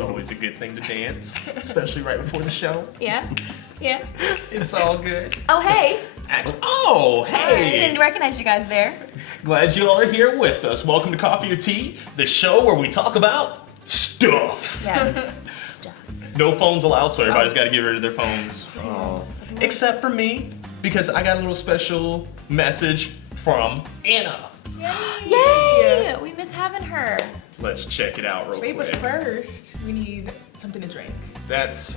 It's always a good thing to dance, especially right before the show. Yeah. It's all good. Oh, hey. Oh, I hey! didn't recognize you guys there. Glad you all are here with us. Welcome to Coffee or Tea, the show where we talk about stuff. Yes. Stuff. No phones allowed, so everybody's got to get rid of their phones. Oh. Except for me, because I got a little special message from Anna. Yay! We miss having her. Let's check it out real Wait, but quick. first, we need something to drink. That's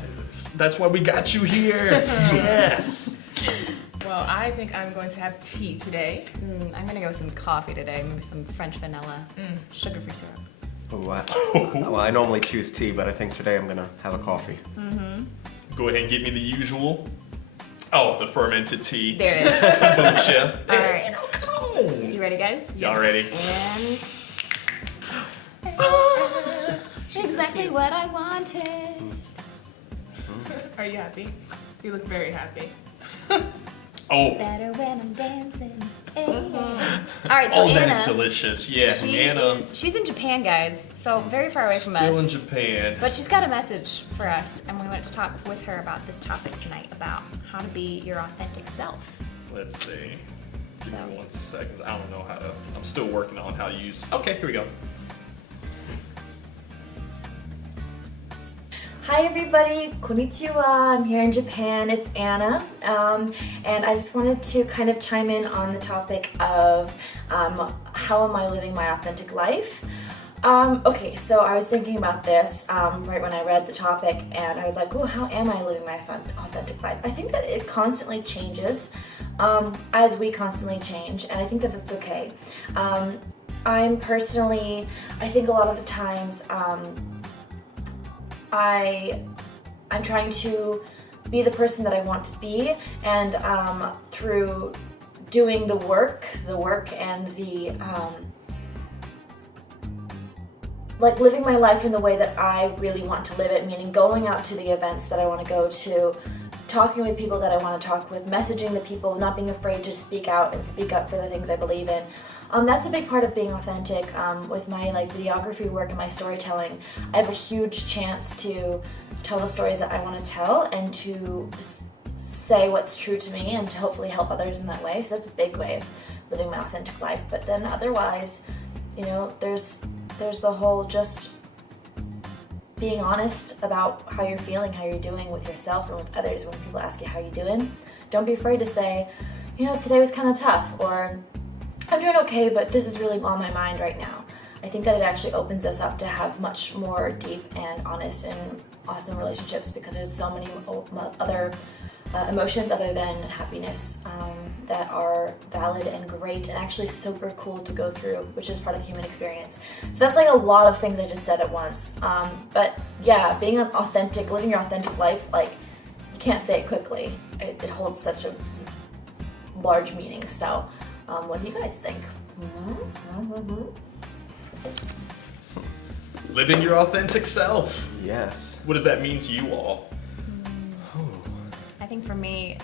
why we got you here. Yes. Well, I think I'm going to have tea today. I'm gonna go with some coffee today. Maybe some French vanilla, sugar-free syrup. Well, I normally choose tea, but I think today I'm gonna have a coffee. Go ahead and give me the usual. Oh, the fermented tea. There it is. Kombucha. All right. Come on. You ready, guys? Y'all ready? And exactly what I wanted. Are you happy? You look very happy. Oh, Better when I'm dancing. Hey. All right, so oh, that Anna. is delicious. Yeah, Anna. She's in Japan, guys, so very far away from Still in us. Japan. But she's got a message for us, and we want to talk with her about this topic tonight, about how to be your authentic self. Let's see. Give So- me 1 second. I don't know how to. I'm still working on how to use. Okay, here we go. Hi everybody, konnichiwa. I'm here in Japan. It's Anna, and I just wanted to kind of chime in on the topic of how am I living my authentic life. Okay, so I was thinking about this right when I read the topic, and I was like, oh, how am I living my authentic life? I think that it constantly changes as we constantly change, and I think that that's okay. I'm personally, I think a lot of the times, I'm trying to be the person that I want to be, and through doing the work and the like living my life in the way that I really want to live it, meaning going out to the events that I want to go to, talking with people that I want to talk with, messaging the people, not being afraid to speak out and speak up for the things I believe in. That's a big part of being authentic. With my videography work and my storytelling, I have a huge chance to tell the stories that I want to tell and to say what's true to me and to hopefully help others in that way. So that's a big way of living my authentic life. But then otherwise, there's the whole just being honest about how you're feeling, how you're doing with yourself and with others. When people ask you how you're doing, don't be afraid to say, today was kind of tough, or I'm doing okay, but this is really on my mind right now. I think that it actually opens us up to have much more deep and honest and awesome relationships, because there's so many other emotions other than happiness that are valid and great and actually super cool to go through, which is part of the human experience. So that's a lot of things I just said at once. But yeah, being authentic, living your authentic life, you can't say it quickly. It holds such a large meaning. So what do you guys think? Living your authentic self. Yes. What does that mean to you all? I think for me,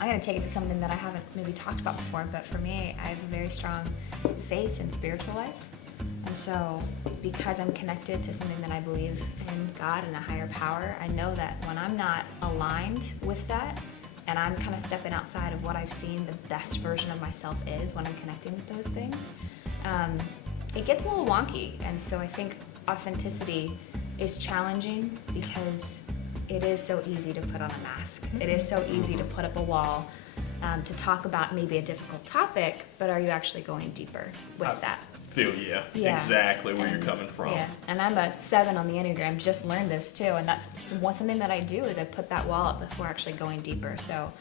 I'm going to take it to something that I haven't maybe talked about before, but for me, I have a very strong faith in spiritual life. And so because I'm connected to something that I believe in, God and a higher power, I know that when I'm not aligned with that, and I'm kind of stepping outside of what I've seen the best version of myself is when I'm connecting with those things, it gets a little wonky. And so I think authenticity is challenging because it is so easy to put on a mask. It is so easy to put up a wall, to talk about maybe a difficult topic, but are you actually going deeper with that? Feel exactly where you're coming from. Yeah, and I'm a 7 on the Enneagram, just learned this too, and that's something that I do is I put that wall up before actually going deeper. So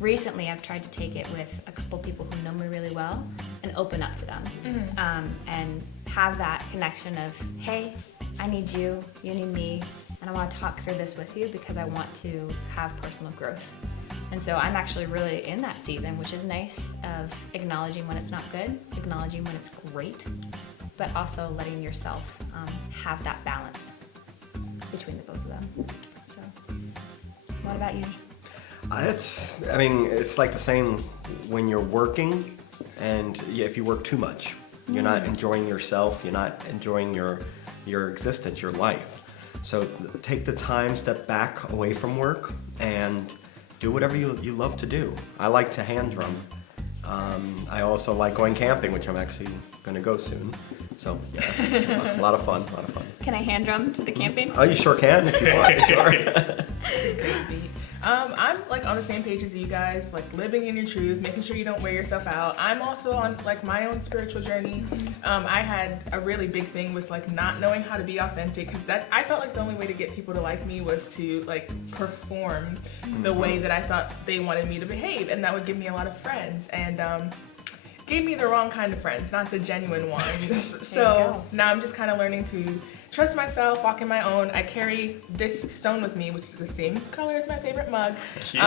recently I've tried to take it with a couple people who know me really well and open up to them, and have that connection of, hey, I need you, you need me, and I want to talk through this with you because I want to have personal growth. And so I'm actually really in that season, which is nice, of acknowledging when it's not good, acknowledging when it's great, but also letting yourself have that balance between the both of them. So, what about you? It's like the same when you're working, and if you work too much, you're not enjoying yourself, you're not enjoying your existence, your life. So take the time, step back away from work, and do whatever you love to do. I like to hand drum. I also like going camping, which I'm actually going to go soon. So yes, a lot of fun, a lot of fun. Can I hand drum to the camping? Oh, you sure can if you want. Sure. Great beat. I'm like on the same page as you guys, like living in your truth, making sure you don't wear yourself out. I'm also on like my own spiritual journey. I had a really big thing with like not knowing how to be authentic, because that I felt like the only way to get people to like me was to like perform the way that I thought they wanted me to behave, and that would give me a lot of friends, and gave me the wrong kind of friends, not the genuine ones. So now I'm just kind of learning to trust myself, walk in my own. I carry this stone with me, which is the same color as my favorite mug. Cute.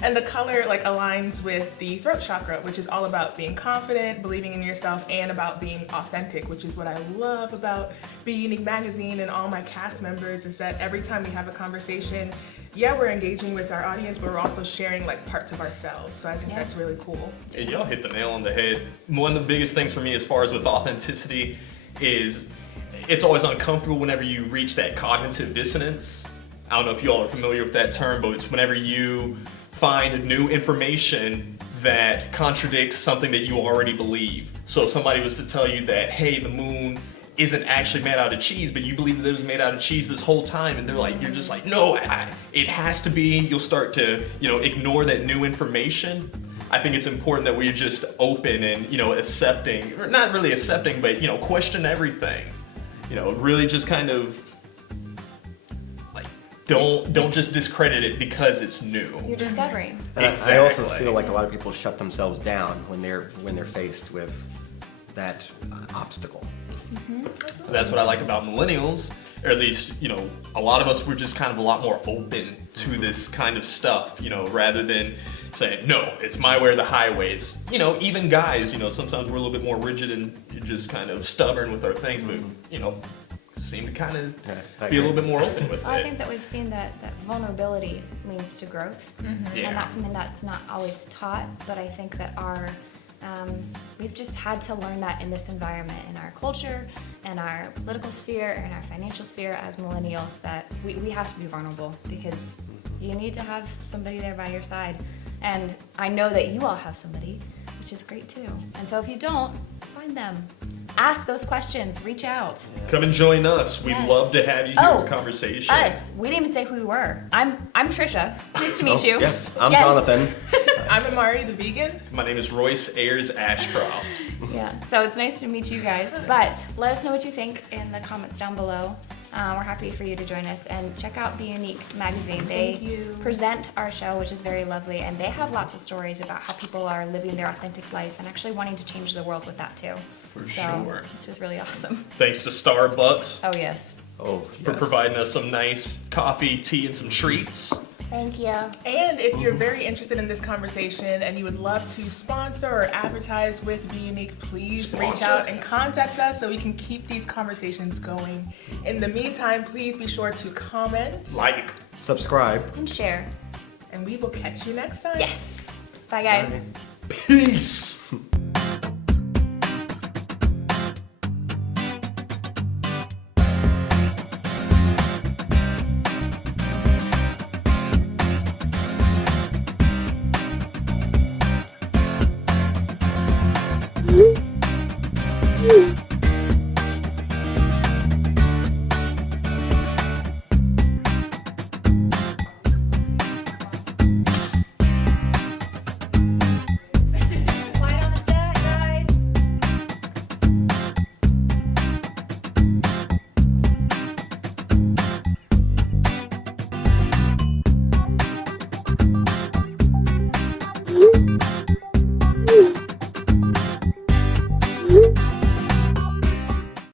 And the color like aligns with the throat chakra, which is all about being confident, believing in yourself, and about being authentic, which is what I love about bUneke magazine and all my cast members, is that every time we have a conversation, yeah, we're engaging with our audience, but we're also sharing like parts of ourselves. So I think that's really cool. And y'all hit the nail on the head. One of the biggest things for me as far as with authenticity is it's always uncomfortable whenever you reach that cognitive dissonance. I don't know if y'all are familiar with that term, but it's whenever you find new information that contradicts something that you already believe. So if somebody was to tell you that, hey, the moon isn't actually made out of cheese, but you believe that it was made out of cheese this whole time, and they're like, you're just like, no, it has to be. You'll start to, ignore that new information. I think it's important that we're just open and, accepting, or not really accepting, but, question everything. Really just kind of like, don't just discredit it because it's new. You're discovering. And Exactly. I also feel like a lot of people shut themselves down when they're faced with that obstacle. That's what I like about millennials, or at least, a lot of us were just kind of a lot more open to this kind of stuff, rather than saying, no, it's my way or the highway. It's, even guys, sometimes we're a little bit more rigid and just kind of stubborn with our things, but, seem to kind of be a little bit more open with Well, I it. think that we've seen that vulnerability leads to growth, Yeah. and that's something that's not always taught. But I think that we've just had to learn that in this environment, in our culture, in our political sphere, in our financial sphere as millennials, that we have to be vulnerable, because you need to have somebody there by your side. And I know that you all have somebody, which is great too. And so if you don't, find them. Ask those questions, reach out. Come and join us. We'd Yes. love to have you here for conversation. Us. We didn't even say who we were. I'm Trisha. Nice to meet you. Yes, I'm Jonathan. I'm Amari, the vegan. My name is Royce Ayers Ashcroft. Yeah, so it's nice to meet you guys. But let us know what you think in the comments down below. We're happy for you to join us, and check out bUneke magazine. Thank They you. present our show, which is very lovely, and they have lots of stories about how people are living their authentic life and actually wanting to change the world with that too. For So sure. it's just really awesome. Thanks to Starbucks Oh yes. Oh, for yes. providing us some nice coffee, tea, and some treats. Thank you. And if you're very interested in this conversation and you would love to sponsor or advertise with bUneke, please reach Sponsor. out and contact us so we can keep these conversations going. In the meantime, please be sure to comment, Like. Subscribe. And share. and we will catch you next time. Yes. Bye guys. Bye. Peace.